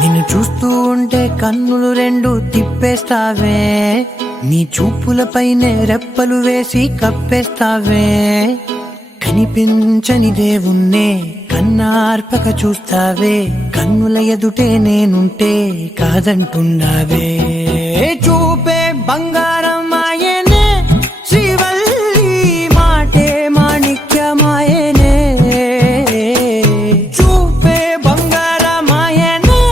నిన్ను చూస్తూ ఉంటే కన్నులు రెండు తిప్పేస్తావే, నీ చూపులపైనే రెప్పలు వేసి కప్పేస్తావే. కనిపించని దేవుణ్ణే కన్నార్పక చూస్తావే, కన్నుల ఎదుటే నేనుంటే కాదంటున్నావే. చూపే బంగారం ఆయనే, శ్రీవల్లి మాటే మాణిక్యమాయనే. చూపే బంగారం ఆయనే,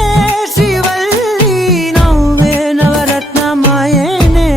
శ్రీవల్లి నవ్వే నవరత్నమాయనే.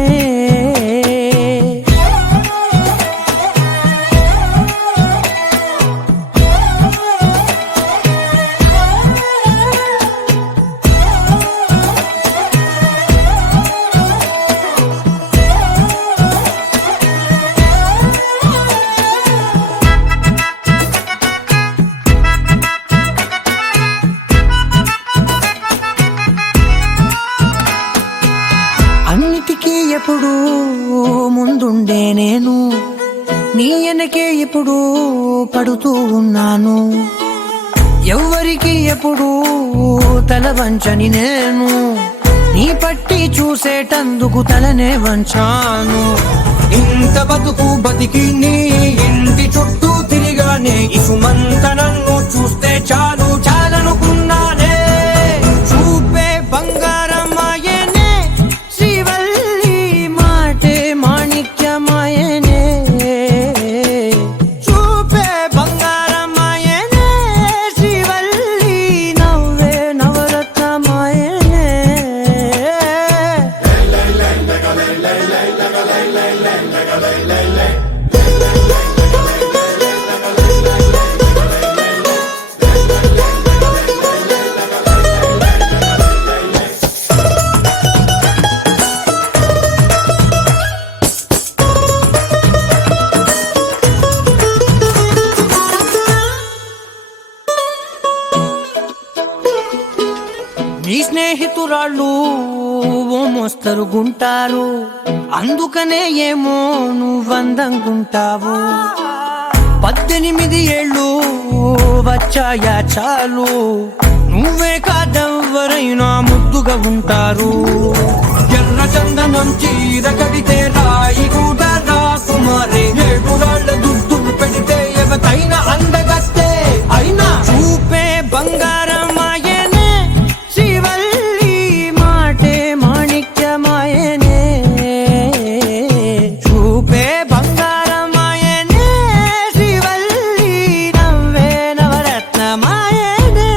అన్నిటికీ ఎప్పుడు ముందుండే నేను, నీ వెనకే ఎప్పుడు పడుతూ ఉన్నాను. ఎవ్వరికి ఎప్పుడు తల వంచని నేను, నీ పట్టి చూసేటందుకు తలనే వంచాను. ఇంత బతుకు బతికి నీ ఇంటి చుట్టూ తిరిగానే, ఇసుమంత నన్ను చూస్తే చాలు చాలనుకున్నానే. చూపే బంగారం ఆయనే, శ్రీవల్లి మాటే మాణిక్యమాయనే. చూపే బంగారం ఆయనే, శ్రీవల్లి నవ్వే నవరత్నమాయనే. నీ స్నేహితురాళ్ళు ఓ మోస్తరుగుంటారు, అందుకనే ఏమో నువ్వందంగుంటావు. 18 ఏళ్ళు వచ్చాయా చాలు, నువ్వే కాదెవ్వరైనా ముద్దుగా ఉంటారు. ఎర్ర చందనం చీర కడితే రాయి కూడా రాకుమారే, 7 రాళ్ల దుద్దులు పెడితే ఎవతైనా అందగస్తే అయినా. చూపే బంగారం ఆయనే, శ్రీవల్లి మాటే మాణిక్యమాయనే. చూపే బంగారం ఆయనే, శ్రీవల్లి నవ్వే నవరత్నమాయనే.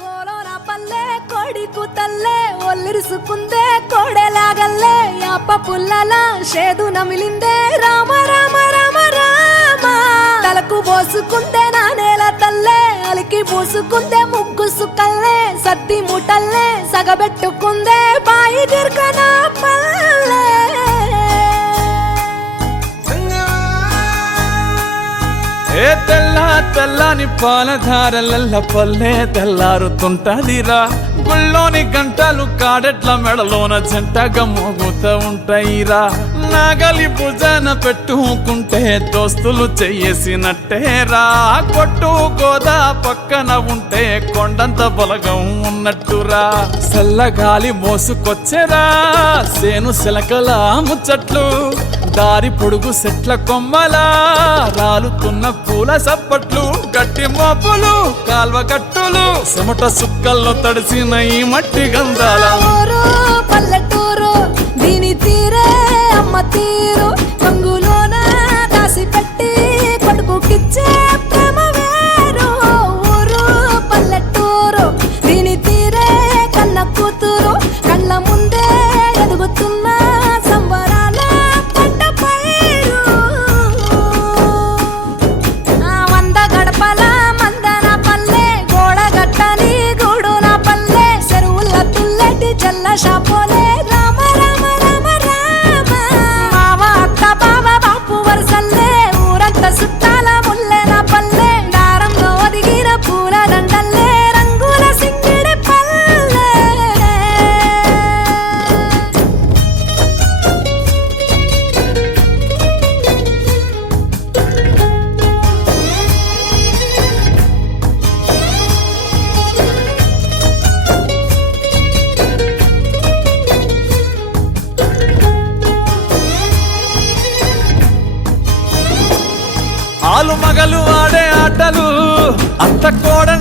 కోలోన పల్లె కొడికు తల్లే, ఒల్లిరుసుకుందే కోడెలాగల్లే. యాప పుల్లల షేదు నమిలిందే, రామ రామ రామ రామ. తలకు పోసుకుందే నా నేల తల్లే, అలికి పూసుకుందే ముగ్గు సుక్కల్లే. సత్తి ముటల్లే సగబెట్టుకుందే, బాయి దిర్కన పల్లె. ఏ తెల్ల తెల్లని పాలధారలల్ల పల్లె తెల్లారుతుంటదిరా. గుళ్ళోని గంటలు కాడెట్ల మెడలోన జంటగా మోగుతూ ఉంటాయిరా. నాగలి భుజాన పెట్టుకుంటే దోస్తులు చెయ్యేసినట్టేరా. కొట్టు గోదా పక్కన ఉంటే కొండంత బలగం ఉన్నట్టురా. చల్లగాలి మోసుకొచ్చెరా సేను శిలకల ముచ్చట్లు, దారి పొడుగు చెట్ల కొమ్మలా రాలుతున్న పూల సప్పట్లు. గట్టి మోపులు కాల్వ గట్టులు చెమట సుక్కల్లో తడిసిన ఈ మట్టి గంధాల ఊరు పల్లెటూరు, దీని తీరే అమ్మ తీరు. కంగులోన దాసి పెట్టి కొడుకుకిచ్చే ప్రేమ వేరు. ఊరు పల్లెటూరు, దీని తీరే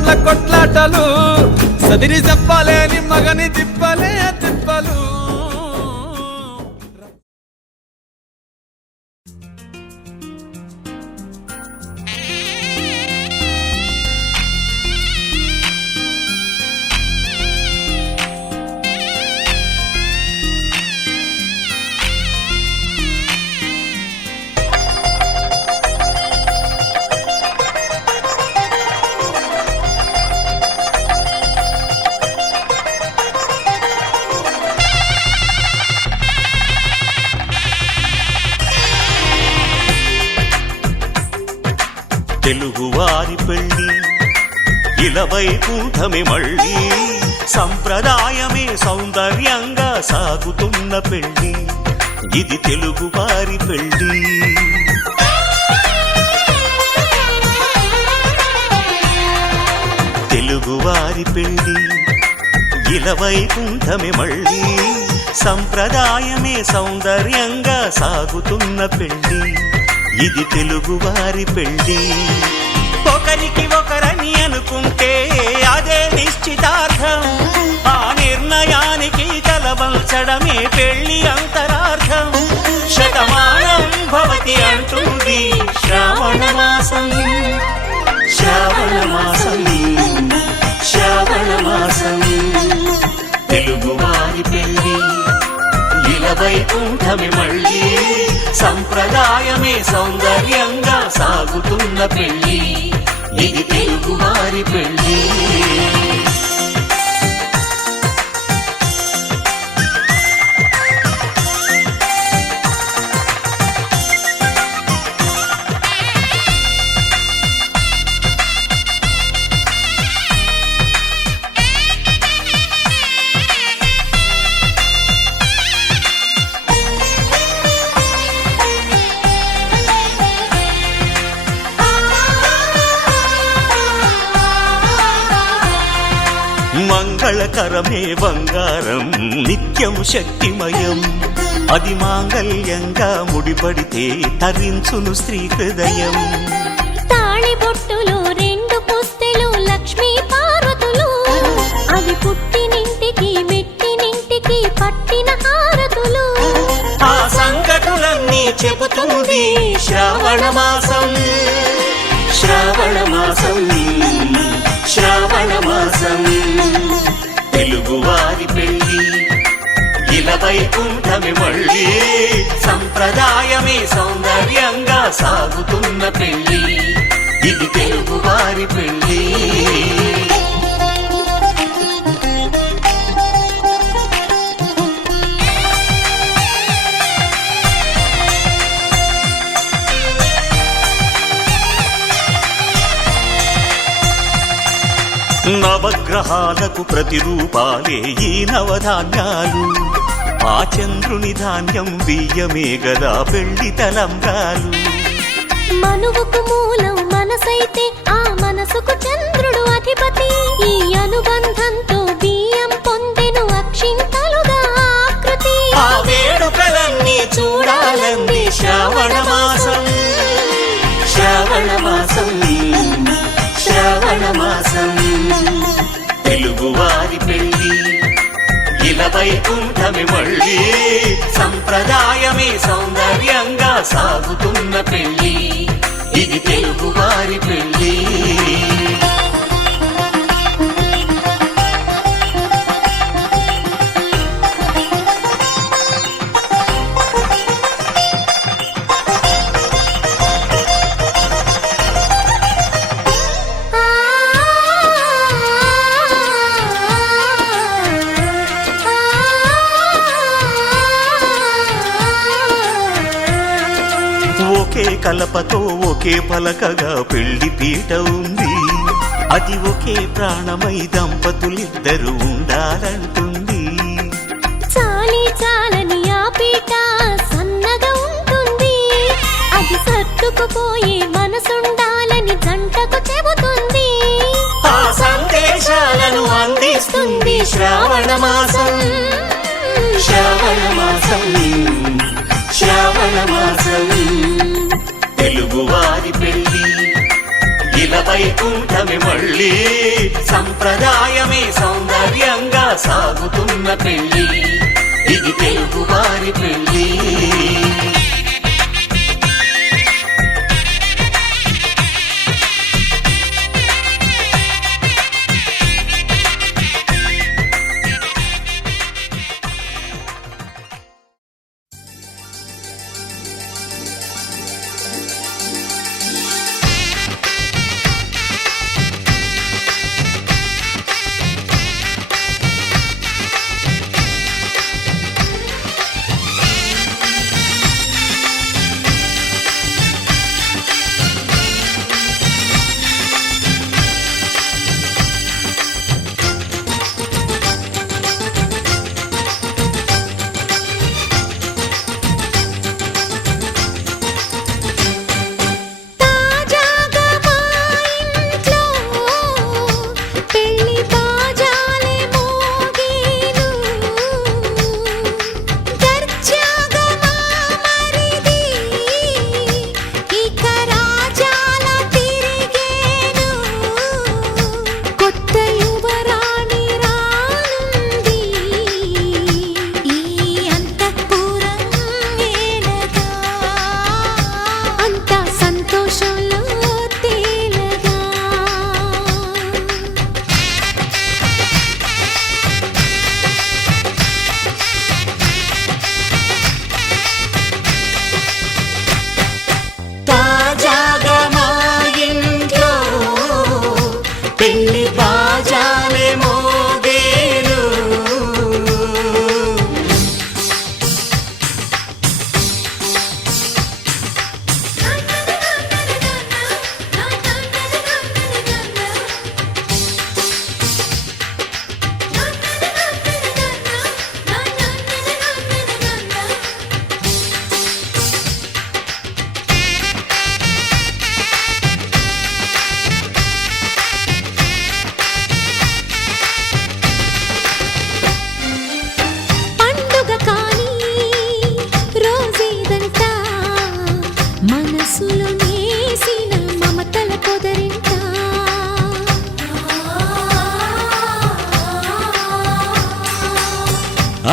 మగోళ్ళ కొట్లాటలు సదిరి చెప్పలేని మగని తిప్పలే తిప్పలు. తెలుగువారి పెళ్ళి ఇలవైకుంఠమే మళ్ళీ సంప్రదాయమే సౌందర్యంగా సాగుతున్న పెళ్ళి ఇది తెలుగువారి పెళ్ళి. తెలుగువారి పెళ్ళి ఇలవైకుంఠమే మళ్ళీ సంప్రదాయమే సౌందర్యంగా సాగుతున్న పెళ్ళి ఇది తెలుగువారి పెళ్ళి. ఒకరికి ఒకరని అనుకుంటే అదే నిశ్చితార్థం, ఆ నిర్ణయానికి తలవంచడమే పెళ్ళి అంతరార్థం. శతమానం భవతి అంటుంది శ్రావణ మాసం, శ్రావణ మాసం, శ్రావణ మాసం. తెలుగువారి పెళ్ళి ఇలవైకుంఠమే మళ్ళీ సంప్రదాయమే సౌందర్యంగా సాగుతున్న పెళ్ళి ఇది తెలుగువారి పెళ్ళి. మంగళకరమే బంగారం నిత్యం శక్తిమయం, అది మాంగళ్యంగా ముడిపడితే తరించును స్త్రీ హృదయం. తాళి బొట్టులో రెండు పుస్తెలు లక్ష్మీ పార్వతులు, అవి పుట్టినింటికి మెట్టినింటికి పట్టిన హారతులు. ఆ సంగతులన్నీ చెబుతుంది శ్రావణ మాసం, శ్రావణ మాసం, శ్రావణ మాసం. తెలుగువారి పెళ్ళి ఇలవైకుంఠమే మళ్ళీ సంప్రదాయమే సౌందర్యంగా సాగుతున్న పెళ్ళి ఇది తెలుగువారి పెళ్ళి. నవగ్రహాలకు ప్రతిరూపాలే ఈ నవధాన్యాలు, ఆ చంద్రుని ధాన్యం బియ్యమే గదా పెళ్లి తలంబ్రాలు. మనువుకు మూలం మనసైతే ఆ మనసుకు చంద్రుడు అధిపతి, ఈ అనుబంధంతో బియ్యం పొందెను అక్షింతలుగా ఆకృతి. ఆ వేడుకలన్నీ చూడాలంది శ్రావణ మాసం, శ్రావణ మాసం, శ్రావణ మాసం. తెలుగువారి పెళ్ళి ఇలవైకుంఠమే మళ్ళీ సంప్రదాయమే సౌందర్యంగా సాగుతున్న పెళ్ళి ఇది తెలుగువారి పెళ్ళి. ఒకే కలపతో ఒకే పలకగా పెళ్లి పీట ఉంది, అది ఒకే ప్రాణమై దంపతులిద్దరు ఉండాలంటుంది. చాలి చాలని ఆ పీట సన్నగా ఉంటుంది, అది సర్దుకుపోయే మనసుండాలని జంటకు చెబుతుంది. ఆ సందేశాలను అందిస్తుంది శ్రావణ మాసం, శ్రావణ మాసం, శ్రావణ మాసం. తెలుగువారి పెళ్ళి ఇలవై వైకుంఠమి మళ్ళీ సంప్రదాయమే సౌందర్యంగా సాగుతున్న పెళ్లి ఇది తెలుగు వారి పెళ్లి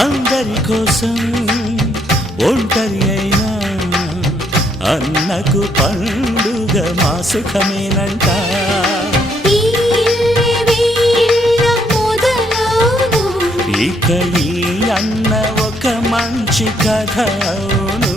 అందరి కోసం ఒంటరి అయినా అన్నకు పండుగ మా సుఖమేనంట ఇక ఈ అన్న ఒక మంచి కథ అవును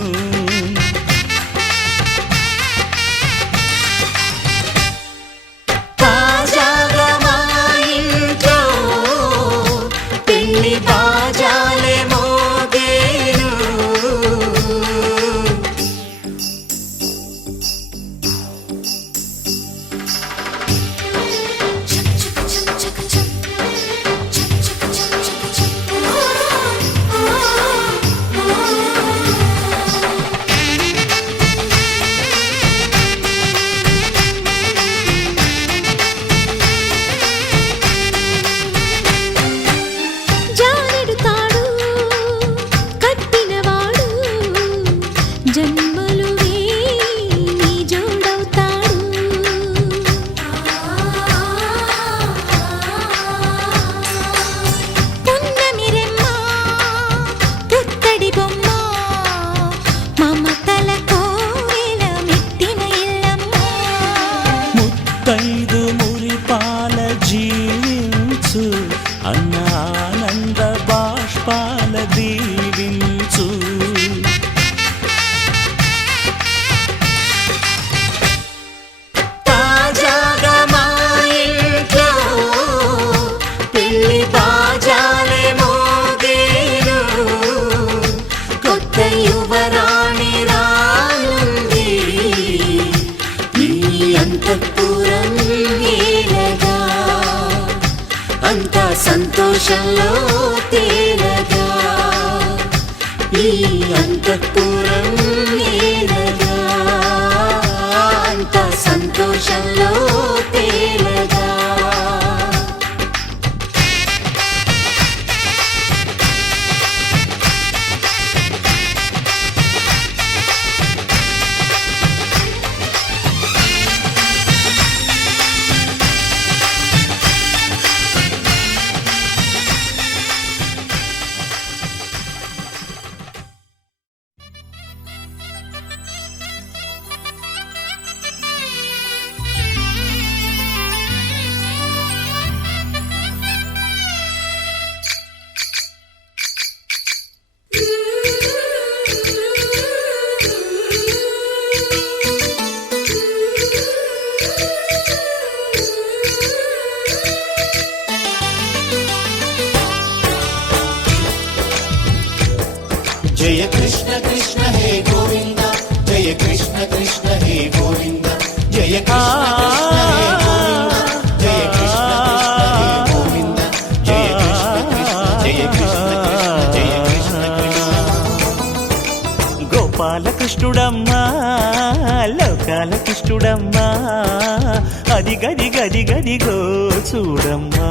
అన్నానంద బాష్పాల దీవించు తాజాగా మా ఇంట్లో పెళ్లి బాజాలే మోగేను కొత్త యువరాణి రానుంది ఈ అంతఃపురం ఏలగా అంతా సంతోషంలో తేలగా ఈ అంతఃపురం ఏలగా అంతా సంతోషంలో తేలగా జయ కృష్ణ కృష్ణ హే గోవింద జయ కృష్ణ కృష్ణ హే గోవింద జయ కృష్ణ కృష్ణ హే గోవింద జయ కృష్ణ కృష్ణ హే గోవింద జయ కృష్ణ కృష్ణ జయ కృష్ణ కృష్ణ జయ కృష్ణ కృష్ణ గోపాలకృష్ణుడమ్మా లోకాలకృష్ణుడమ్మా అది గది గది గదిగో చూడమ్మా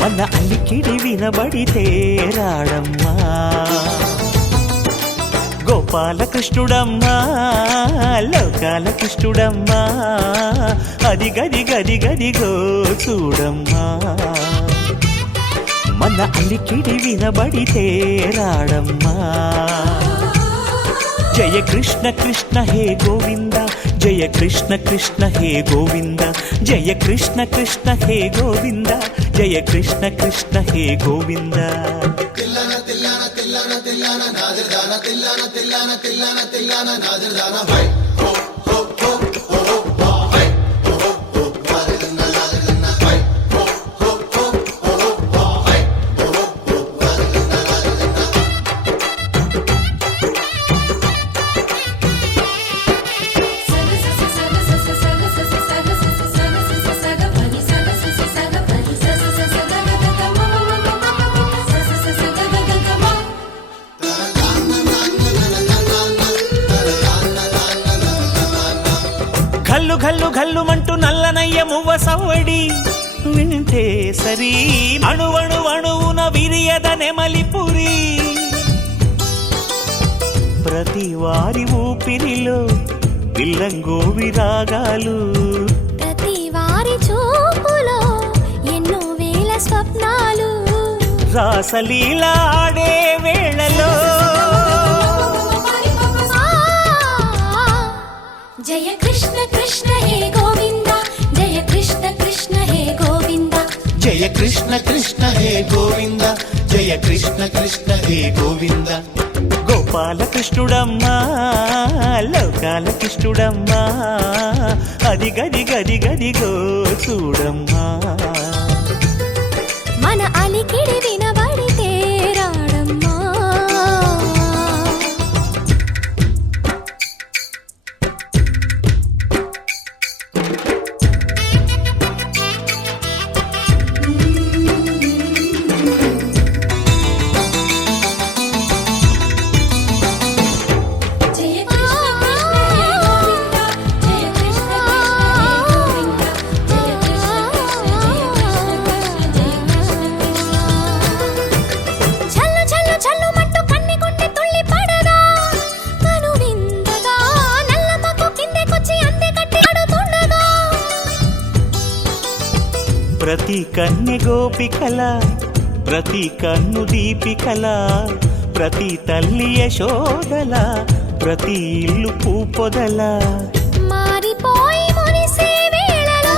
మన అలికిడి వినబడితే రాడమ్మా గోపాలకృష్ణుడమ్మా లోకాలకృష్ణుడమ్మా అది గది గది గదిగో చూడమ్మా మన అలికిడి వినబడితే రాడమ్మా జయ కృష్ణ కృష్ణ హే గోవింద జయ కృష్ణ కృష్ణ హే గోవింద జయ కృష్ణ కృష్ణ హే గోవింద జయ కృష్ణ కృష్ణ హే గోవింద తిల్లన తిల్లన తిల్లన తిల్లన నాదిర్దాన తిల్లన తిల్లన తిల్లన తిల్లన నాదిర్దాన హై హో హో హో హో హో హై హో హో నాదిర్దాన నాదిర్దాన హై హో హో హో హో హై హో హో నాదిర్దాన ఘల్లు ఘల్లు ఘల్లుమంటూ నల్లనయ్య మువ్వ సవ్వడి వింటే సరి అణువణు అణువున విరియద నెమలిపురి ప్రతి వారి ఊపిరిలో విల్లంగో విరాగాలు ప్రతి వారి చూపులో ఎన్నో వేల స్వప్నాలు రాసలీల ఆడే వేళలో జయ కృష్ణ కృష్ణ హే గోవింద జయ కృష్ణ కృష్ణ హే గోవింద జయ కృష్ణ కృష్ణ హే గోవింద జయ కృష్ణ కృష్ణ హే గోవింద గోపాలకృష్ణుడమ్మా లోకాలకృష్ణుడమ్మా అది గది గది గదిగో చూడమ్మా మన అలికిడి వినబడితే రాడమ్మా ప్రతి కన్నె గోపికల ప్రతి కన్ను దీపికల ప్రతి తల్లి యశోదల ప్రతి ఇల్లు పూపొదల మారిపోయి మురిసే వేళలో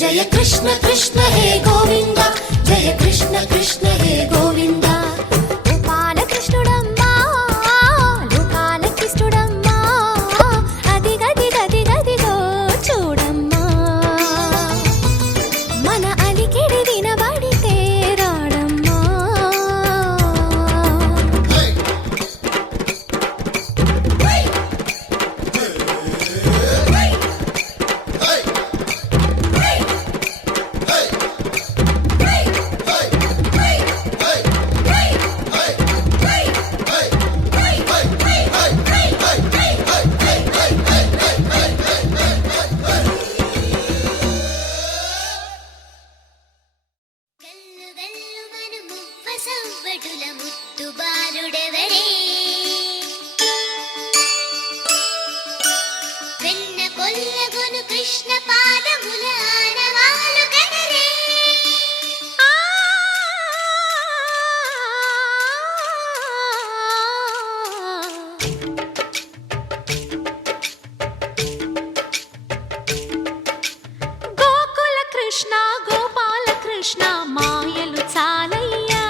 జయ కృష్ణ కృష్ణ హే గోవింద జయ కృష్ణ కృష్ణ హే గోవింద గోపాలకృష్ణుడమ్మా లోకాలకృష్ణుడమ్మా అది గది గది గదిగో చూడమ్మా మన అలికిడి వినబడితే రాడమ్మా సవ్వడుల ముత్తు బాలుడెవరే వెన్న కొల్లగొను కృష్ణ పాదముల ఆనవాలు గనరే గోకుల కృష్ణ గోపాల కృష్ణ మాయలు చాలయ్యా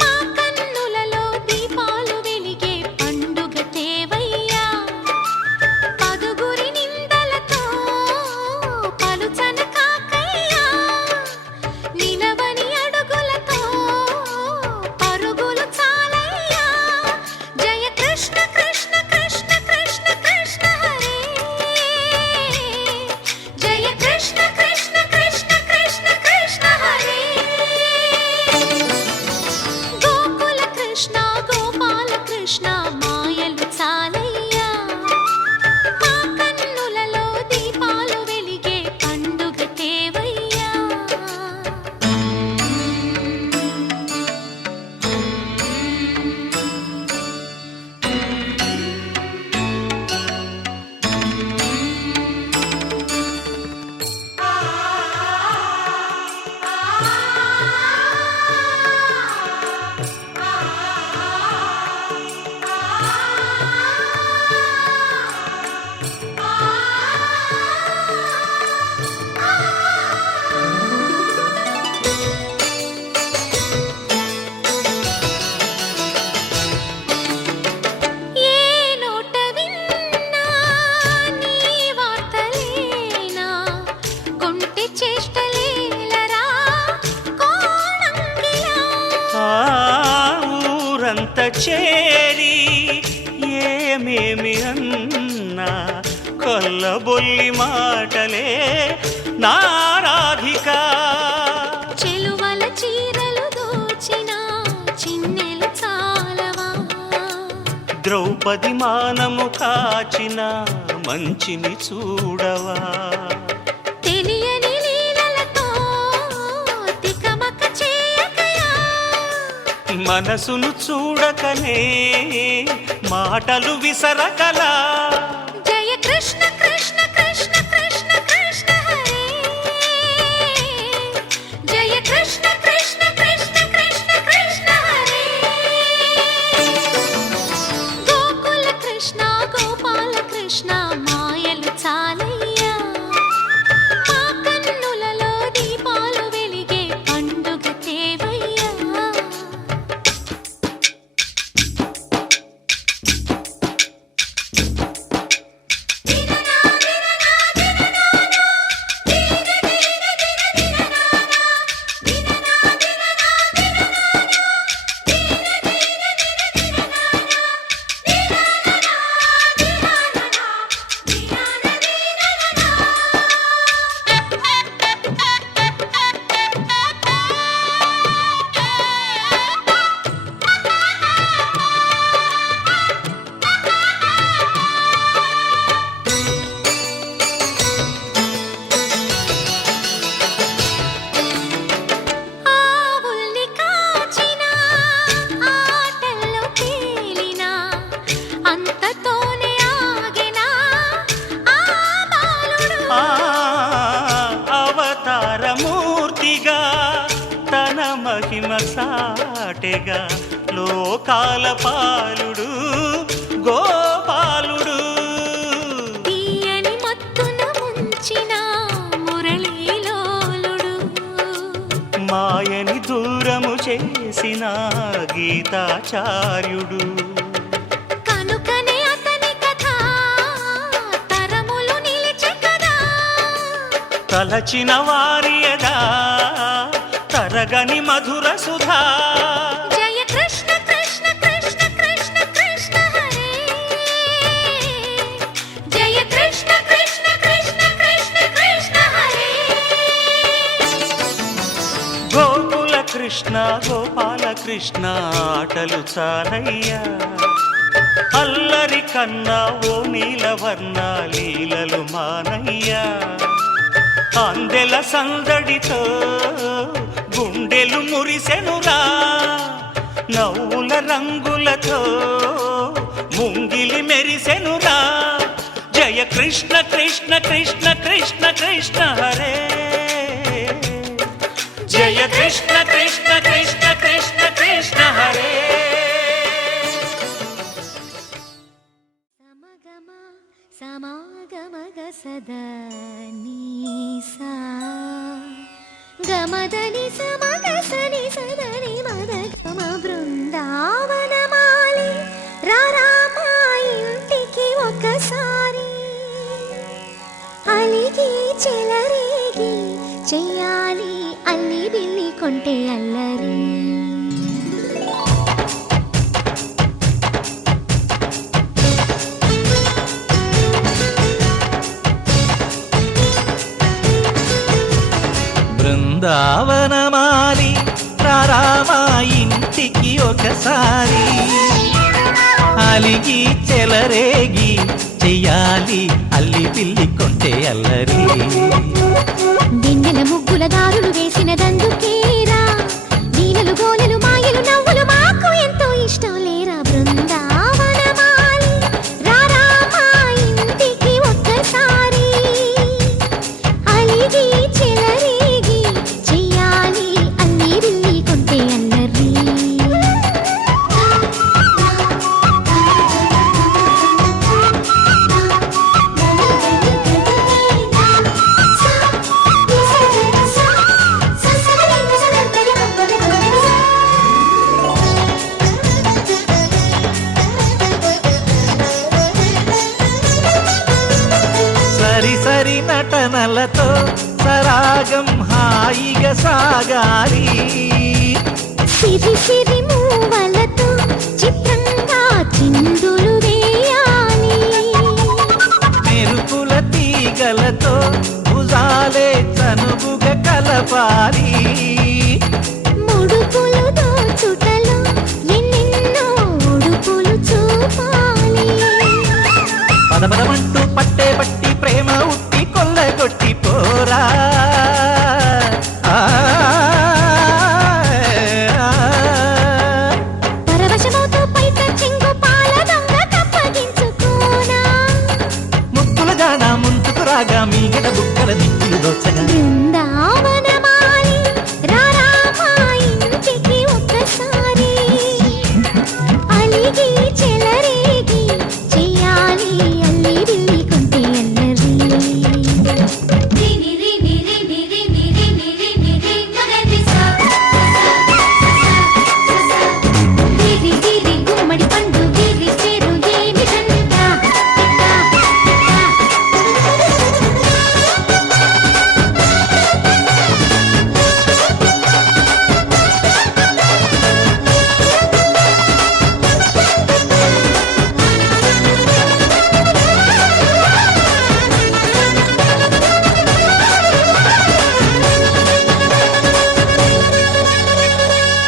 మా కన్నులలో దీపాలు వెలిగే పండుగ తేవయ్యా పదుగురి నిందల చేరి ఏమేమి అన్నా కొల్లబొల్లి మాటలే నారాధిక. చెలువల చీరలు దోచిన చిన్నెలు చాలవా, ద్రౌపది మానము కాచిన మంచిని చూడవా, తెలియని లీలలతో తికమక చేయకయా, మనసును చూడకనే మాటలు విసరకలా. జయ కృష్ణ కృష్ణ కృష్ణ కృష్ణ కృష్ణ హరే, జయ కృష్ణ కృష్ణ కృష్ణ కృష్ణ కృష్ణ హరే. గోకుల కృష్ణ గోపాల కృష్ణ మాయలు చాలయ్యా, మా కన్నులలో దీపాలు వెలిగే పండుగ తేవయ్యా. ఆవుల్ని కాచిన ఆటల్లో తేలిన అంతతోనే ఆగిన ఆ బాలుడు, ఆ అవతారమూర్తిగా తన మహిమ సాటెగా లోకాల పాలుడు గోపాలుడు. తీయని మత్తున ముంచిన మురళీలోలుడు, మాయని దూరము చేసిన గీతాచార్యుడు. కనుకనే అతని కథ తరములు నిలిచె కదా, తలచిన వారియదా తరగని మధుర సుధా. జయ కృష్ణ కృష్ణ కృష్ణ కృష్ణ కృష్ణ హరే, జయ కృష్ణ కృష్ణ కృష్ణ కృష్ణ కృష్ణ హరే. గోకుల కృష్ణ గోపాల కృష్ణ ఆటలు చాలయ్యా, అల్లరి కన్నా ఓ నీలవర్ణ లీలలు మానయ్యా. అందెల సందడితో గుండెలు మురిసెనురా, నవ్వుల రంగులతో ముంగిలి మెరిసెనురా. జయ కృష్ణ కృష్ణ కృష్ణ కృష్ణ కృష్ణ హరే, జయ కృష్ణ కృష్ణ కృష్ణ కృష్ణ కృష్ణ హరే. సమగమ సమాగమగ సదా నీసా, గమదని సమగ సని సదని మద గమ బృందావనమాలి రారామా ఇంటికి ఒకసారి, అలిగి చెలరేగి చెయ్యాలి అల్లి బిల్లి కొంటే అల్లరి. బృందావనమాలి రారామా ఇంటికి ఒకసారి, అలిగి చెలరేగి చెయ్యాలి అల్లి పిల్లి కొంటే అల్లరి. వెన్నెల ముగ్గుల దారులు వేసిన దందుకేరా, నీలలు గోలలు మాయలు నవ్వులు మాకు ఎంతో ఇష్టం లేరా. బృందావనమాలి రారామా ఇంటికి ఒక్కసారి, అలిగి చెలరేగి చెయ్యాలి అల్లి బిల్లి కొంటే అల్లరి. సరి సరి నటనలతో సరాగం హాయిగా సాగాలి, సిరి సిరి మూవలతో చిత్ర చిందులు వేయాలి మెరుపుల తీగలతో భుజాలే చనువుగా కలపాలి ముడుపులు దోచుటలో ఎన్నెన్నో ఉడుపులు చూపాలి పదపదమంటూ పట్టే పట్టి ప్రేమ ఉట్టి కొల్లగొట్టి పోరా పరవశమవుతూ పైట చెంగు పాల దొంగ కప్పగించుకోనా ముక్కుల జాన ముందుకు రాగా మీగడ బుక్కల దిక్కులు దోచగా బృందావనమాలి రారా మా ఇంటికి ఒక్కసారి అలిగి చెలరేగి చెయ్యాలి అల్లి బిల్లి కొంటే అల్లరి గుమ్మడి పండు వీరి పేరు ఏమిటంట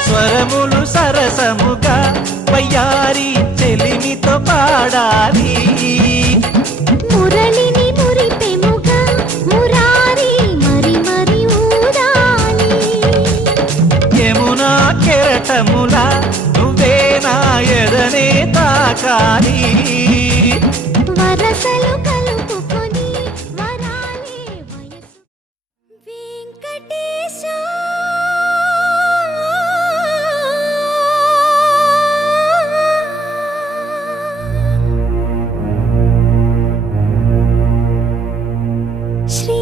స్వరములు సరసముగా వయ్యారి చెలిమితో పాడాలి మురళిని మురిపెముగా మురారి మరి మరి ఊదాలి యమునా కెరటములా నువ్వే నా ఎదనే తాకాలి వరసలు కలుపుకొని వరాలే వయసు వెంకటేశ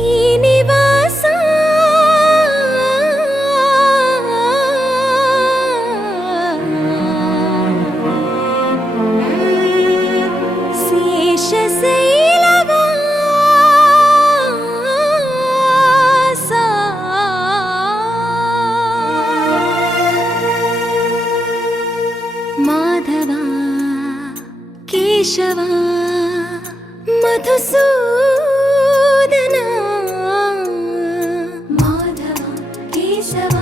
శ్రీనివాస శేషశైలవాస మాధవ కేశవ మధుసూదన మాధవ కేశవ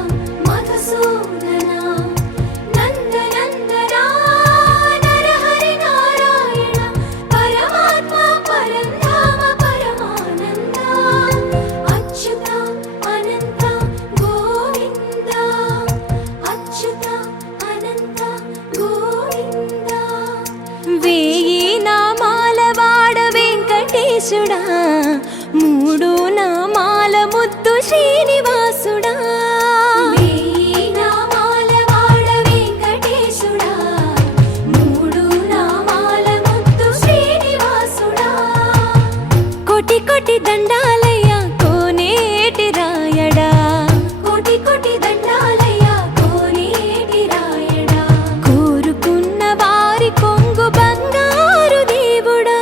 మధుసూదన నందనందన నరహరి నారాయణ పరమాత్మ పరంధామ పరమానంద అచ్యుత అనంత గోవింద అచ్యుత అనంత గోవింద వేయి నామాల వాడ వెంకటేశుడా మూడు నామాల ముద్దు శ్రీనివాసుడా వేయి నామాల వాడ వెంకటేశుడా మూడు నామాల ముద్దు శ్రీనివాసుడా కోటి కోటి దండాలయ్య కోనేటి రాయడా కోటి కోటి దండాలయ్య కోనేటి రాయడా కోరుకున్న వారి కొంగు బంగారు దేవుడా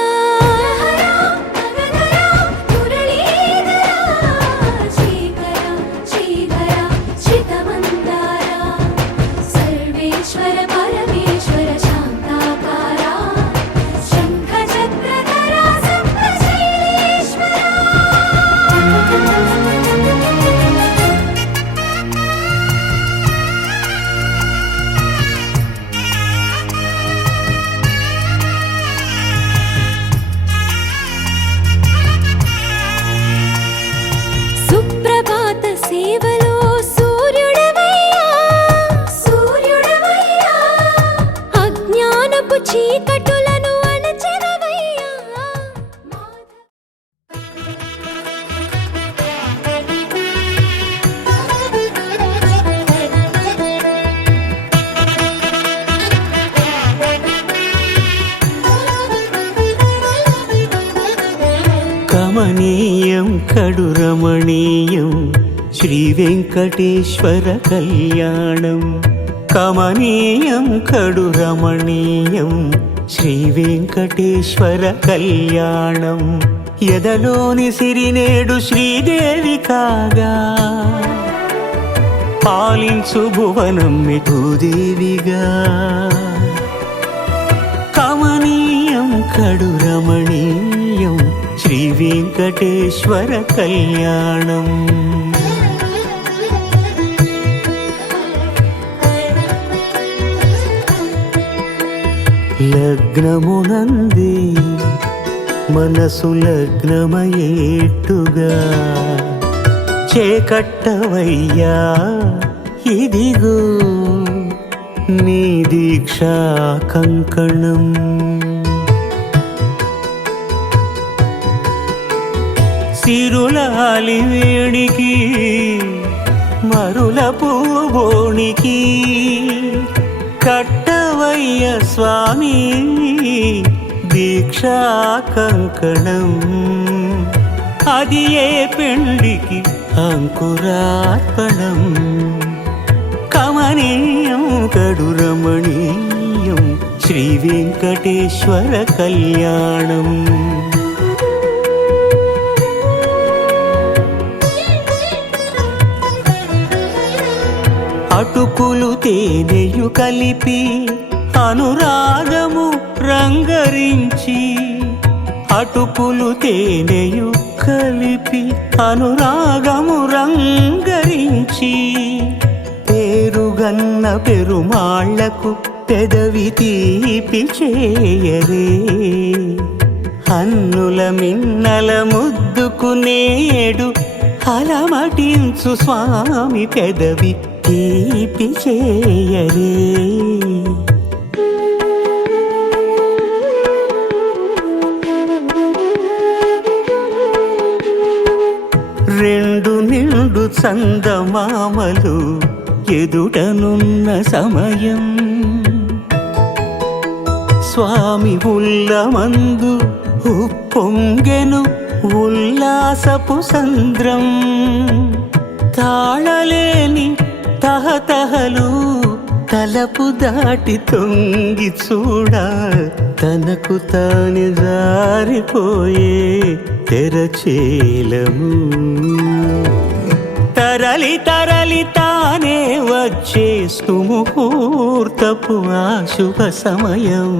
సర్వేశ్వర పరమేశ్వర శాంతాకార శంఖ చక్రధర సప్తశైలేశ్వర సుప్రభాత సేవలో సూర్యుడవయ్యా సూర్యుడవయ్యా అజ్ఞానపు చీకటులను అణచెదవయ్యా కమనీయం కడు రమణీయం శ్రీ వెంకటేశ్వర కళ్యాణం కమనీయం కడు రమణీయం శ్రీ వెంకటేశ్వర కళ్యాణం ఎదలోని సిరినేడు శ్రీదేవి కాగా పాలించు భువనం మిఠూదేవిగా కమనీయం కడు రమణీయం శ్రీ వెంకటేశ్వర కళ్యాణం. లగ్నమునంది మనసు లగ్నమయేట్టుగా చేకట్టవయ్యా ఇదిగో నీ దీక్షా కంకణం. సిరులాలి వేణికి మరుల పూబోణికి కట్టవయ్య స్వామి దీక్షా కంకణం. అది ఏ పెండికి అంకురార్పణం. కమనీయం కడు రమణీయం శ్రీ వెంకటేశ్వర కళ్యాణం. అటుకులు తేనెయు కలిపి అనురాగము రంగరించి, అటుకులు తేనెయు కలిపి అనురాగము రంగరించి, పేరుగన్న పెరుమాళ్లకు పెదవి తీపి చేయరే. అన్నుల మిన్నల ముద్దుకు నేడు అలమటించు స్వామి పెదవి తీపి చేయరే. రెండు నిండు చందమామలు ఎదుటనున్న సమయం, స్వామి ఉల్లమందు ఉప్పొంగెను ఉల్లాసపు సంద్రం. తాళలేని తహతహలు తలపు దాటి తొంగి చూడ, తనకు తాను జారిపోయే తెరచేలము. తరలి తరలి తానే వచ్చే సుముహూర్తపు ఆ శుభ సమయం.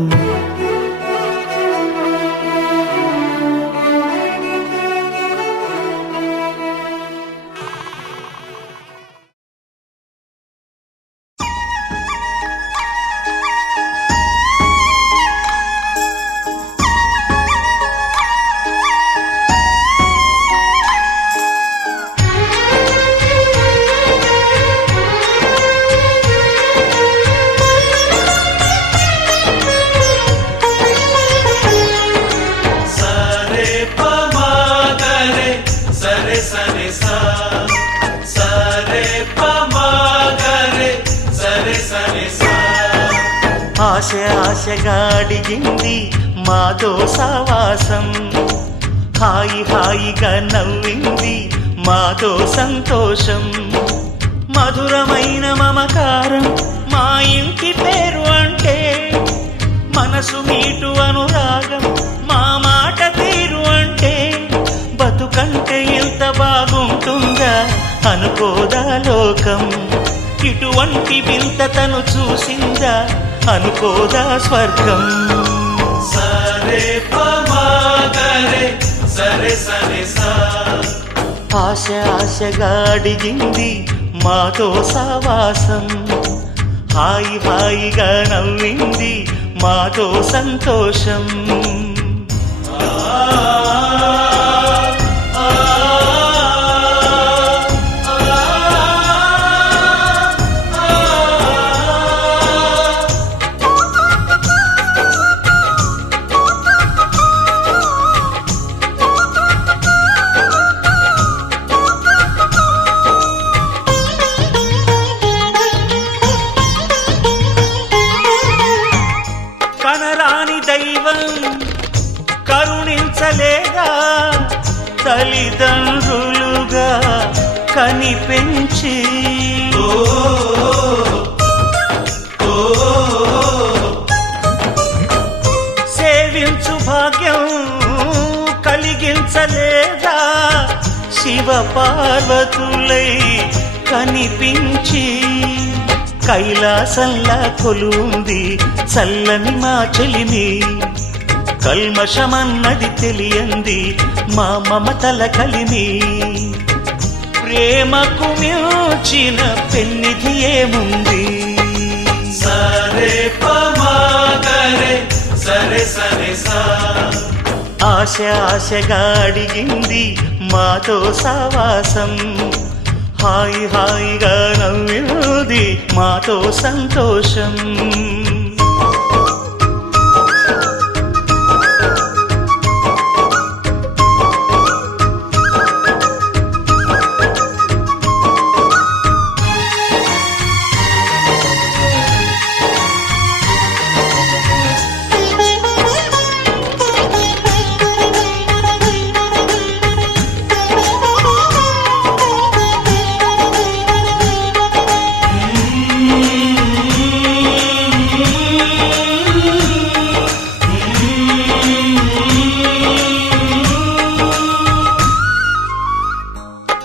ఆశ ఆశగా అడిగింది మాతో సావాసం, హాయి హాయిగా నవ్వింది మాతో సంతోషం. మధురమైన మమకారం మా ఇంటి పేరు అంటే, మనసు మీటు అనురాగం మా మాట తీరు అంటే, బతుకంటే ఎంత బాగుంటుందా అనుకోదా లోకం. ఇటువంటి వింత తను చూసిందా అనుకోదా స్వర్గం. సరే పమాగరే సరే సరే సా. ఆశ ఆశగా అడిగింది మాతో సావాసం, హాయి హాయిగా నవ్వింది మాతో సంతోషం. కనరాని దైవం కరుణించలేదా తల్లిదండ్రులుగా కనిపెంచి, సేవించు భాగ్యం కలిగించలేదా శివ పార్వతులై కనిపించి, కైలాసంలా కొలుంది చల్లని మా చెలిమి. కల్మషమన్నది తెలియంది మా మమతల కలిమి. ప్రేమకు మించిన పెన్నిధి ఏముంది? సరే పమాగరే సరే సరే సా. ఆశ ఆశగా అడిగింది మాతో సావాసం. హాయి హాయిగా నవ్వింది మాతో సంతోషం.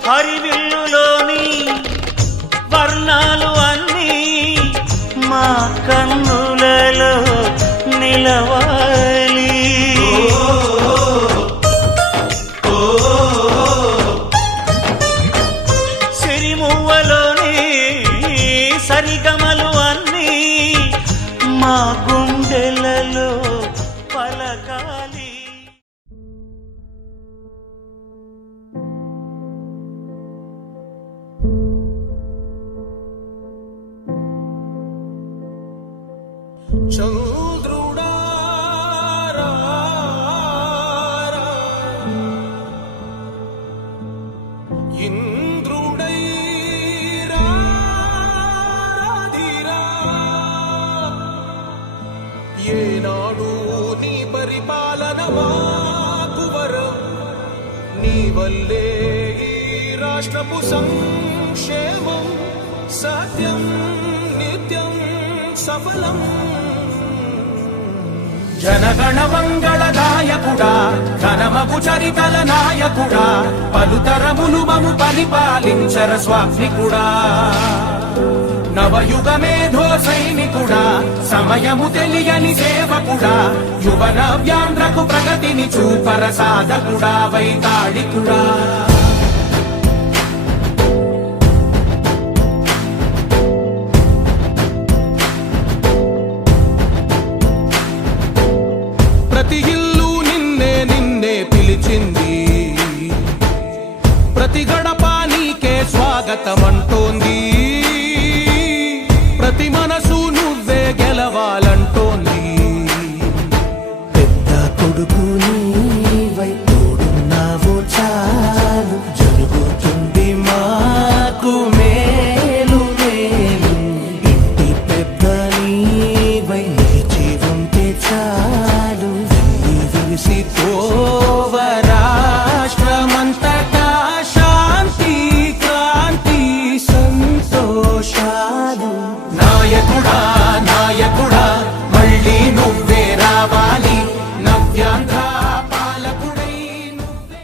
హరివిల్లులోని వర్ణాలు అన్నీ మా కన్నులలో నిలవాలి. సిరిమువ్వలోని సరిగమలు అన్నీ మా గుండెలలో పలకాలి. ఏనాడు నీ పరిపాలన మాకు వరం. నీ వల్లే ఈ రాష్ట్రపు సంక్షేమం సత్యం నిత్యం సఫలం. జనగణ మంగళ నాయకుడా ఘనమగు చరితల నాయకుడా పలుతరములు మము పరిపాలించర స్వామికుడా. నవయుగ మేధో సైనికుడా సమయము తెలియని సేవకుడా యువన వ్యాంధ్రకు ప్రగతిని చూపర సాధకుడా వైతాళికుడా. ప్రతి ఇల్లు నిన్నే నిన్నే పిలిచింది. ప్రతి గడప నీకే స్వాగతమంటోంది. ప్రతి మనసు నువ్వే గెలవాలంటోంది. పెద్ద కొడుకు నీవై తోడున్నావు చాలు జరుగుతుంది మాకు మేలు మేలు. ఇంటి పెద్ద నీవై నిలిచి ఉంటే చాలు వెళ్ళి విలిసి పోవ రాష్ట్రమంతటా శాంతి క్రాంతి సంతోషాలు. నాయకుడా నాయకుడా మళ్ళీ నువ్వే రావాలి నవ్యాంధ్ర పాలకుడై నువ్వే.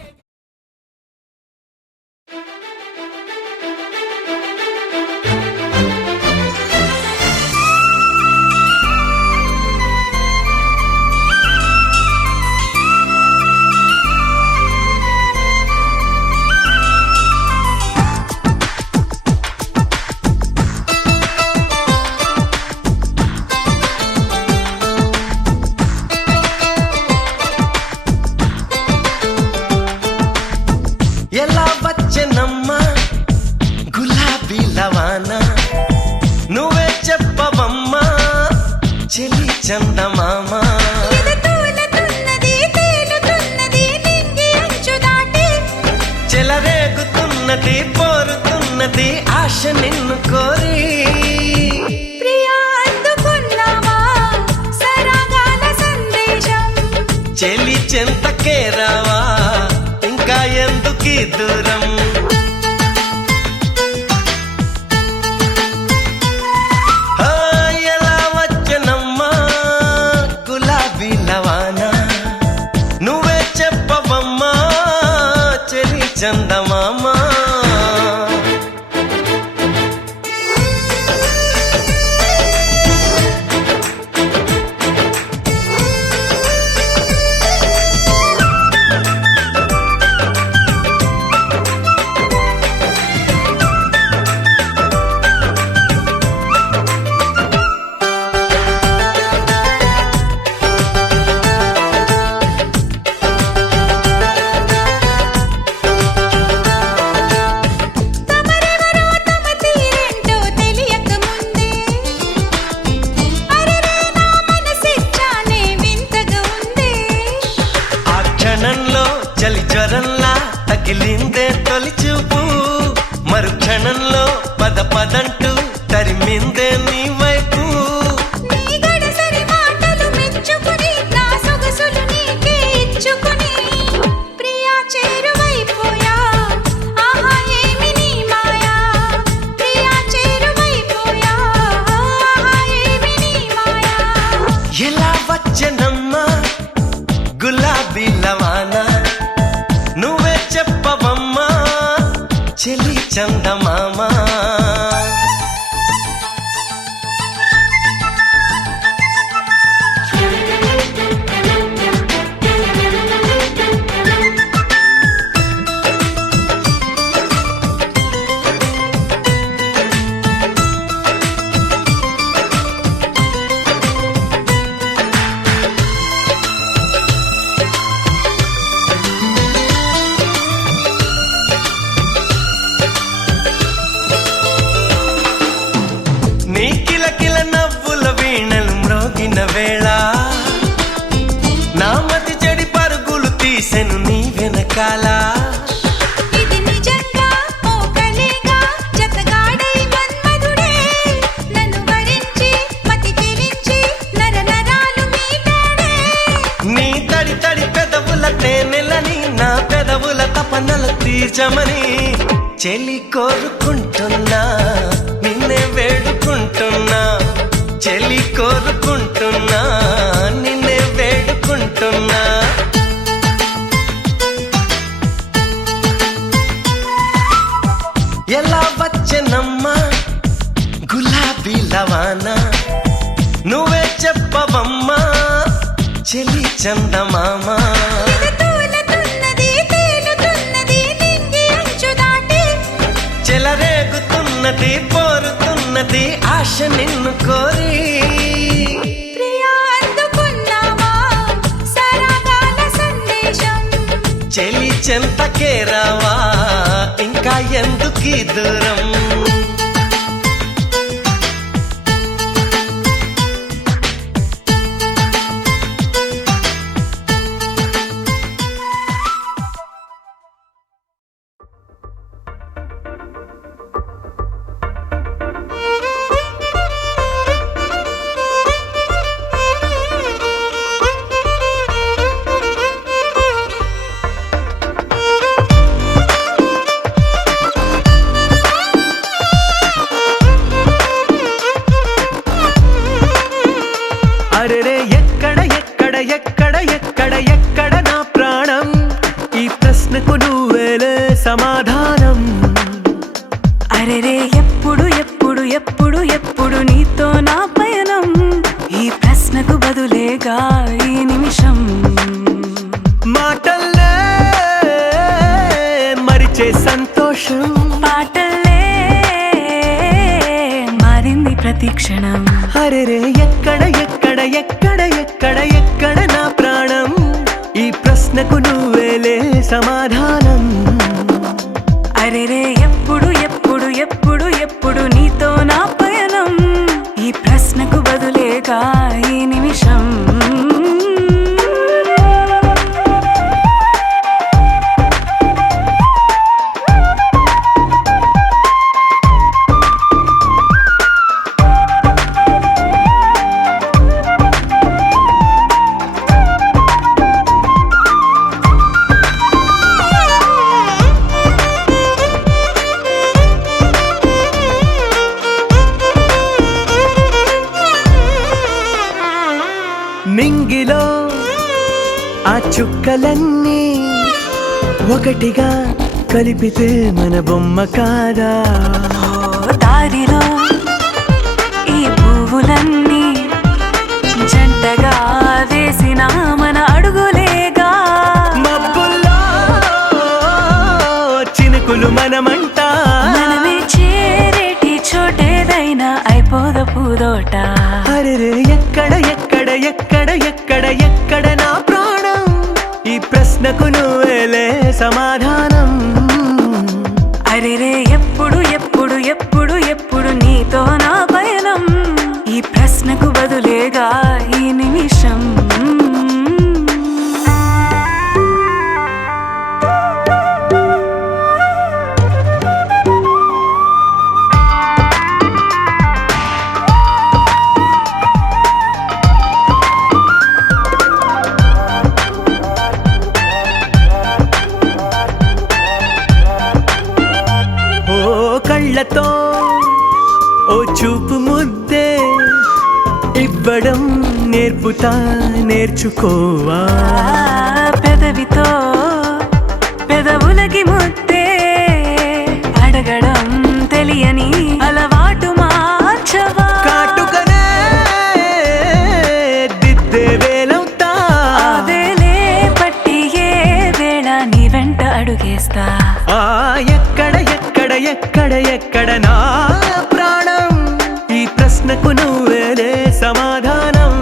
ఎలా వచ్చెనమ్మా గులాబీ లవానా నువ్వే చెప్పవమ్మా చెలి చందమామ. చెలరేగుతున్నది పోరుతున్నది ఆశ నిన్ను కోరి. చెలి చెంతకే రావా ఇంకా ఎందుకీ దూరం. ఎలా వచ్చనమ్మా గులాబీ లవానా నువ్వే చెప్పవమ్మా చెలి చందమామ. క్షణంలో చలి జ్వరంలా తగిలిందే తొలి చూపు మరు క్షణంలో పద పదంటూ తరిమిందే నీ వైపు నీ గడసరి మాటలు మెచ్చుకుని నా సొగసులు నీకే ఇచ్చుకుని ప్రియా చేరువైపోయా ఆహా ఏమి నీ మాయా ప్రియా చేరువైపోయా ఆహా ఏమి నీ మాయా ఎలా వచ్చనమ్మా గులాబీ లవానా నువ్వే చెప్పవమ్మా చెలి చందమామా నీ కిలకిల నవ్వుల వీణలు మ్రోగిన వేళ నా మతి చెడి పరుగులు తీసెను నీ వెనకాల ఇది నిజంగా ఓ కలేగా జతగాడై మన్మధుడే నన్ను వరించి మతి చెలించి నర నరాలు మీటాడే నీ తడి తడి పెదవుల తేనెలని నా పెదవుల తపనలు తీర్చమని చెలి కోరుకుంటున్నా నిన్నే వేడుకుంటున్నా చెలి కోరుకుంటున్నా నిన్నే వేడుకుంటున్నా ఎలా వచ్చనమ్మా గులాబీ లవానా నువ్వే చెప్పవమ్మా చెలి చందమామా తూలుతున్నది తేలుతున్నది నింగి అంచు దాటి చెలరేగుతున్నది పోరుతున్నది ఆశ నిన్ను కోరి ప్రియా అందుకున్నావా సరాగాల సందేశం చెలి చెంతకే రావా ఇంకా ఎందుకీ దూరం అరెరే ఎక్కడ ఎక్కడ ఎక్కడ ఎక్కడ ఎక్కడ నా ప్రాణం ఈ ప్రశ్నకు నువ్వేలే సమాధానం అరెరే ఎప్పుడు ఎప్పుడు ఎప్పుడు ఎప్పుడు నీతో నా పయనం ఈ ప్రశ్నకు బదులేగా ఈ నిమిషం మాటల్లే మరిచే సంతోషం పాటల్లే మారింది ప్రతి క్షణం అరెరే ఎక్కడ ఎక్కడ ఎక్కడ ఎక్కడ ఎక్కడ నా ప్రాణం ఈ ప్రశ్నకు నువ్వేలే సమాధానం అరెరే ఎప్పుడు ఎప్పుడు ఎప్పుడు ఎప్పుడు నీతో నా పయనం ఈ ప్రశ్నకు బదులేగా ఈ నిమిషం నింగిలో ఆ చుక్కలన్నీ ఒకటిగా కలిపితే మన బొమ్మ కాదా దారిలో ఈ పువ్వులన్నీ జంటగా వేసిన మన అడుగులేగా మబ్బుల్లో చినుకులు మనమంట మనమే చేరేటి చోటేదైనా అయిపోద పూదోట అరెరే ఎక్కడ ఎక్కడ ఎక్కడ ఎక్కడ ఎక్కడ నా ప్రాణం ఈ ప్రశ్నకు నువ్వేలే సమాధానం అరెరే ఎప్పుడు ఎప్పుడు ఎప్పుడు ఎప్పుడు నీతో నా పయనం ఈ ప్రశ్నకు బదులేగా ఈ నిమిషం నేనిస్తా నేర్చుకోవా పెదవితో పెదవులకి ముద్దే అడగడం తెలియని అలవాటు మార్చవా కాటుకనే దిద్దే వేలవుతా వేలే పట్టి ఏ వేళ నీ వెంట అడుగేస్తా ఎక్కడ ఎక్కడ ఎక్కడ ఎక్కడ నా ప్రాణం ఈ ప్రశ్నకు నువ్వేలే సమాధానం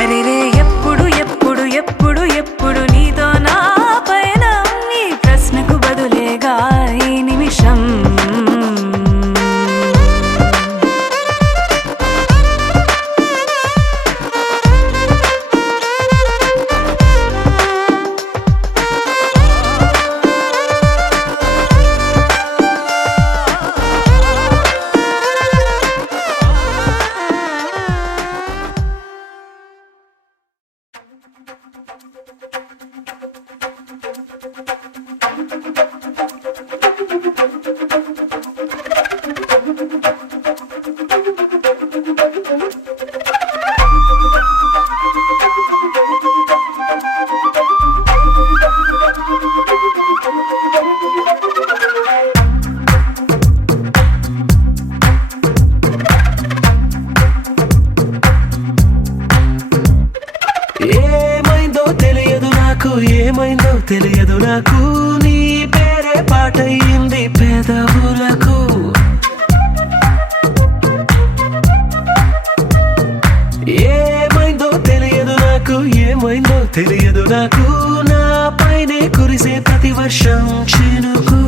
అరెరే ఎప్పుడు ఎప్పుడు ఎప్పుడు ఎప్పుడు నీతో నా పైన ఈ ప్రశ్నకు బదులేగా ఈ నిమిషం ఏమైందో తెలియదు నాకు ఏమైందో తెలియదు నాకు నీ పేరే పాటయింది పెదవులకు ఏమైందో తెలియదు నాకు ఏమైందో తెలియదు నాకు నా పైనే కురిసే ప్రతి వర్షం చినుకు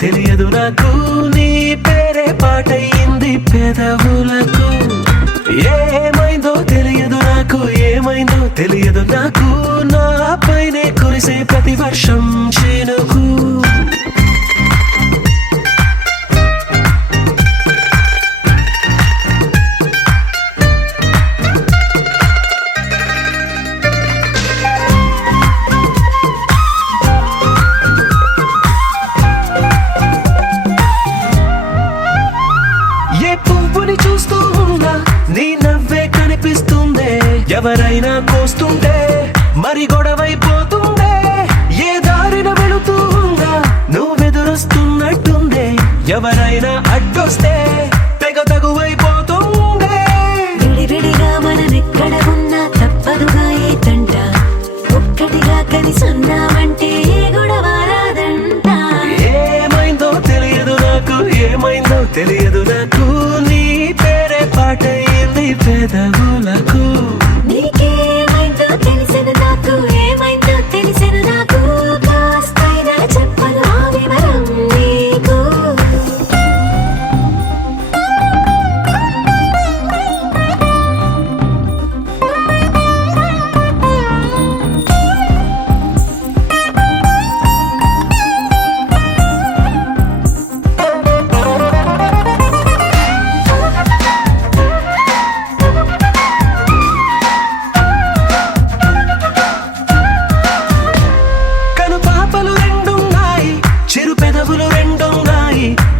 తెలియదు నాకు నీ పేరే పాటయింది పెదవులకు ఏమైందో తెలియదు నాకు ఏమైందో తెలియదు నాకు నా పైనే కురిసే ప్రతి వర్షం చినుకు ఎవరైనా కోస్తుంటే మరి గొడవైపోతుందే ఏ దారిన వెళుతుందా నువ్వెదురొస్తున్నట్టుందే ఎవరైనా అడ్డొస్తే తెగ తగువైపోతుందే విడివిడిగా మనమెక్కడ ఉన్నా తప్పదుగా ఏ తంట ఒక్కటిగా కలిసున్నామంటే గొడవ రాదంట ఏమైందో తెలియదు నాకు ఏమైందో తెలియదు నాకు నీ పేరే పాటయింది పెదవులకు నీకేమైందో తెలిసిన నాకు ఏమైందో తెలిసిన నాకు కాస్తైనా చెప్పను ఆ వివరం నీకు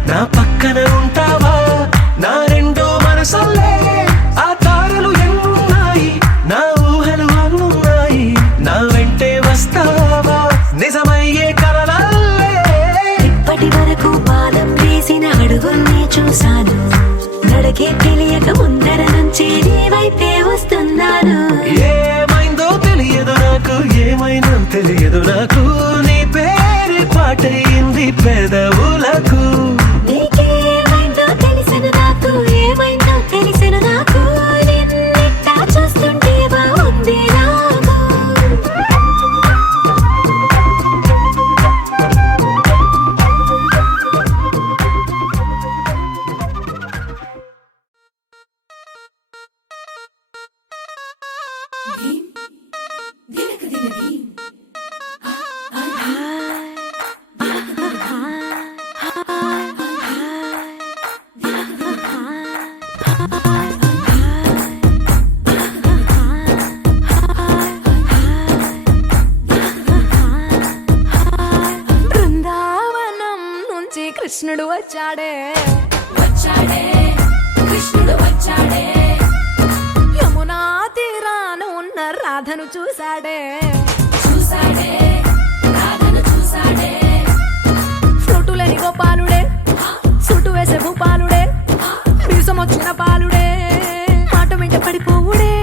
నా పక్కన ఉంటావా నా రెండో మనసల్లే ఆ తారలు ఎన్నున్నాయి నా ఊహలు అన్నున్నాయి నా వెంటే వస్తావా నిజమయ్యే కలలల్లే ఇప్పటి వరకు పాదం వేసిన అడుగుల్ని చూశాను నడకే తెలియక ముందర నుంచి నీ వైపే వస్తున్నాను ఏమైందో తెలియదు నాకు ఏమైందో తెలియదు నాకు నీ పేరు పాటయింది పెదవులకు నీకేమైందో తెలిసిన నాకు ఏమైందో తెలిసిన నాకు నిన్నిట్టా చూస్తుంటే బాగుంది నాకు కృష్ణుడు వచ్చాడే యమునా తీరాన ఉన్న రాధను చూశాడే ఫ్లూటులేని గోపాలుడే సుటు వేసే భూపాలుడే మీసమొచ్చిన పాలుడే మాట వెంట పడిపోవుడే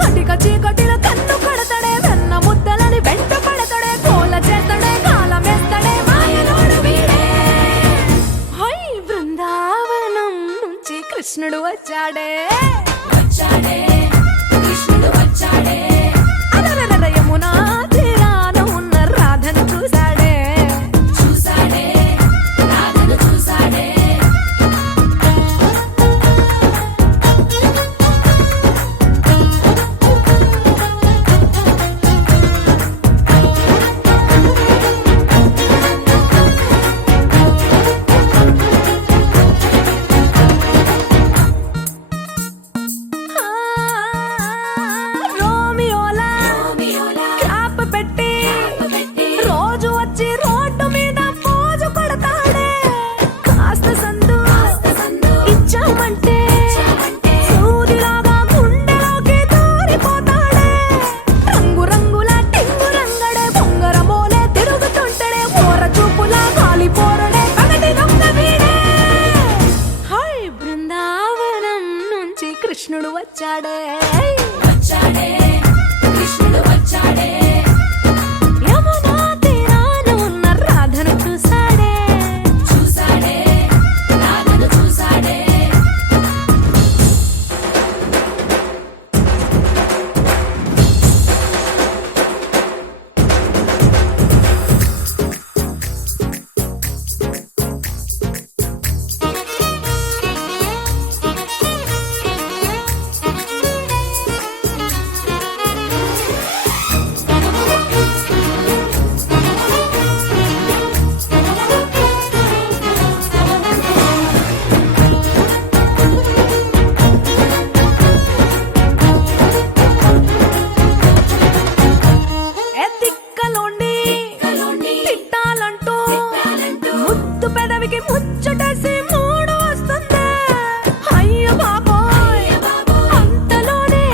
కటిక చీకటిలో కన్ను కడతాడే వెన్న ముద్దలని వెంట పడతాడే కోల చేతడే కాలమేస్తాడే మాయలోడు వీడే హై బృందావనం నుంచి కృష్ణుడు వచ్చాడే అలరలర యమునా తీరాన ఉన్న రాధను చూశాడే రోమియోలా క్యాప్ పెట్టి రోజు వచ్చి రోడ్డు మీద పోజు కొడతాడే కాస్త సందు ఇచ్చామంటే సూదిలాగా గుండెలోకి దూరిపోతాడే రంగు రంగుల టింగు రంగడే బొంగరమోలే తిరుగుతుంటాడే ఓర చూపులా గాలి పోరడే పగటి దొంగ వీడే హై బృందావనం నుంచి కృష్ణుడు వచ్చాడే యమునా తీరాన ఉన్న రాధను చూశాడే ఎత్తిక్కలోండి తిట్టాలంటూ ముద్దు పెదవికి ముచ్చటేసి మూడు వస్తుంది అయ్య బాబోయ్ అంతలోనే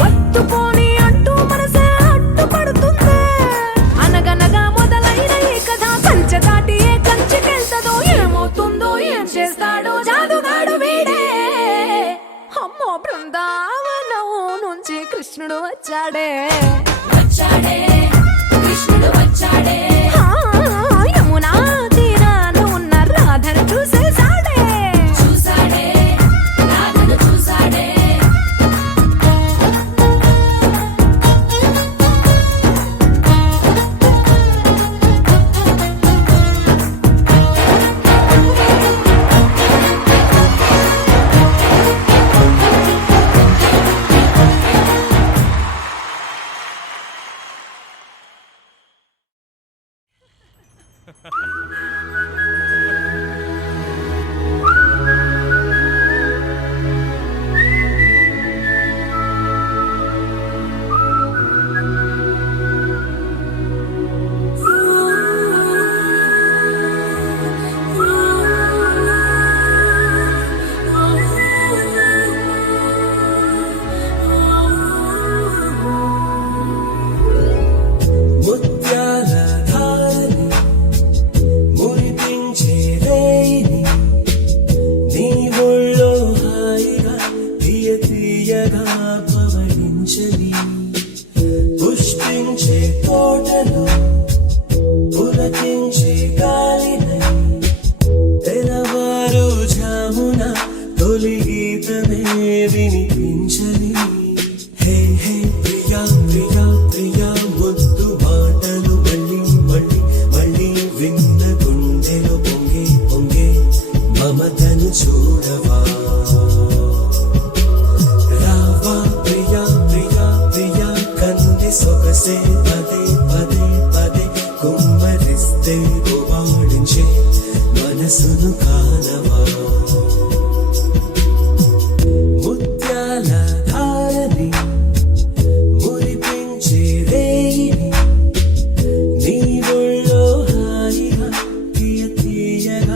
వత్తుకోని అంటూ మనసే అడ్డుపడుతుంది అనగనగా మొదలైన ఈ కథ కంచె దాటి ఏ కంచెకెళ్తదో ఏమవుతుందో ఏం చేస్తాడో జాదుగాడు వీడే అమ్మో బృందావనం నుంచి కృష్ణుడు వచ్చాడే ఆ, యమునా తీరాన ఉన్న రాధను చూసేశాడే ముత్యాల ధారని మురిపించే రేయిని నీ ఒళ్ళో హాయిగా తీయ తీయగా పవళించని పుష్పించే తోటలు పులకించే గాలినై తెరవారు జామున తొలి గీతమే వినిపించని హే హే ప్రియా ప్రియా ప్రియా ముద్దు మాటలు మళ్ళీ మళ్ళీ మళ్ళీ విన్న గుండెలు పొంగే పొంగే మమతను చూడవా రావా ప్రియా ప్రియా ప్రియా కంది సొగసే పదే పదే పదే కుమ్మరిస్తే గుబాళించే మనసును కానవా ముత్యాల ధారని మురిపించే రేయిని నీ ఒళ్ళో హాయిగా తీయ తీయగా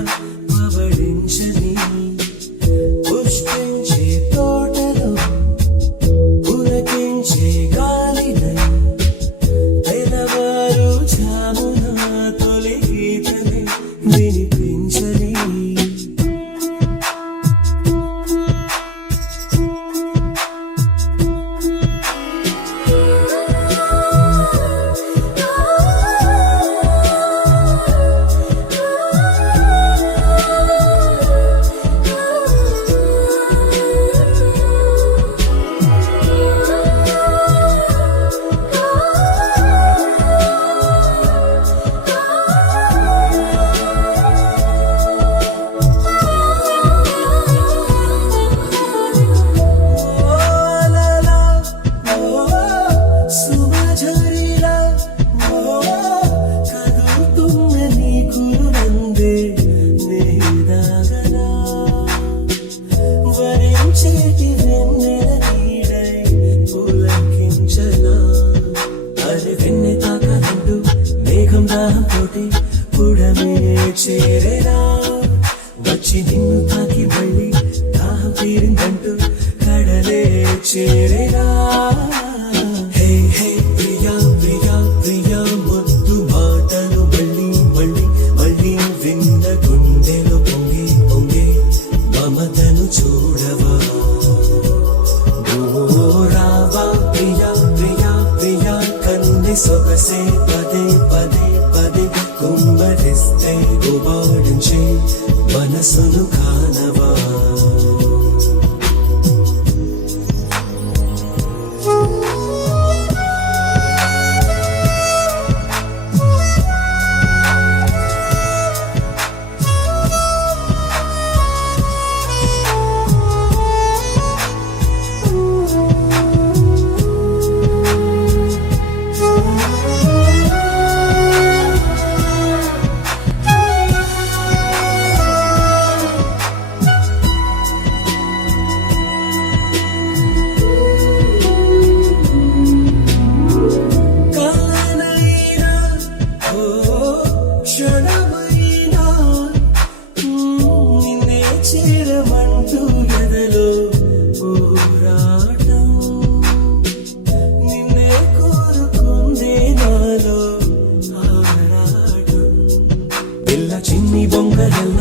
మనసును కానవా చిన్ని బొంగరల్ల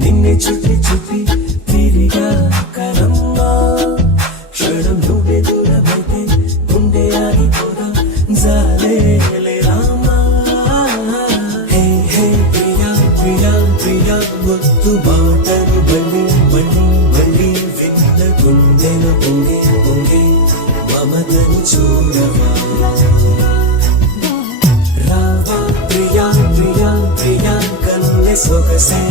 నిన్నే చుట్టి చుట్టి తిరిగా కరమ్మా క్షణం నువ్వే దూరమైతే గుండె ఆగిపోదా జాలేలే రామా హే హే ప్రియా ప్రియా ప్రియా ముద్దు మాటలు మళ్ళీ మళ్ళీ మళ్ళీ విన్న గుండెను పొంగే పొంగే మమతను చూడవా రావా ప్రియా ప్రియా ప్రియా కన్నే సొగసే